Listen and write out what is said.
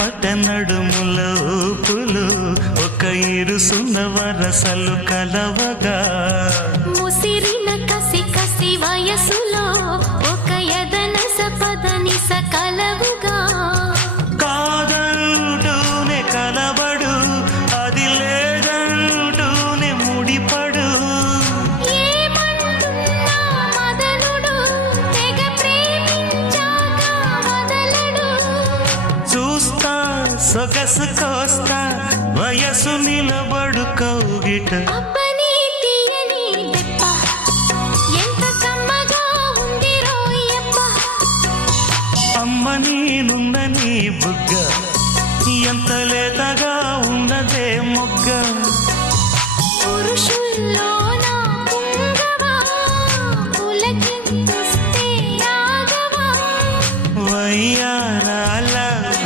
పట్ట నడుముల ఊపులు ఒక ఇరుసున్న వరసలు కలవగా ముసిరిన కసి కసి వయసులో ఒక యదన సపదని సకలవుగా కాదంటూనే కలబడు అది లేదంటూనే ముడిపడు ఏమంటున్నా మదనుడు తెగ ప్రేమించాక వదలడు చూస్తా సొగసు కోస్తా వయసు నిలబడు కౌగిట అబ్బని తీయని దెప్ప ఎంత కమ్మగా ఉంది రోయప్ప అమ్మ నేనున్న నీ బుగ్గ ఎంత లేతగా ఉన్నదే మొగ్గ పురుషుల్లో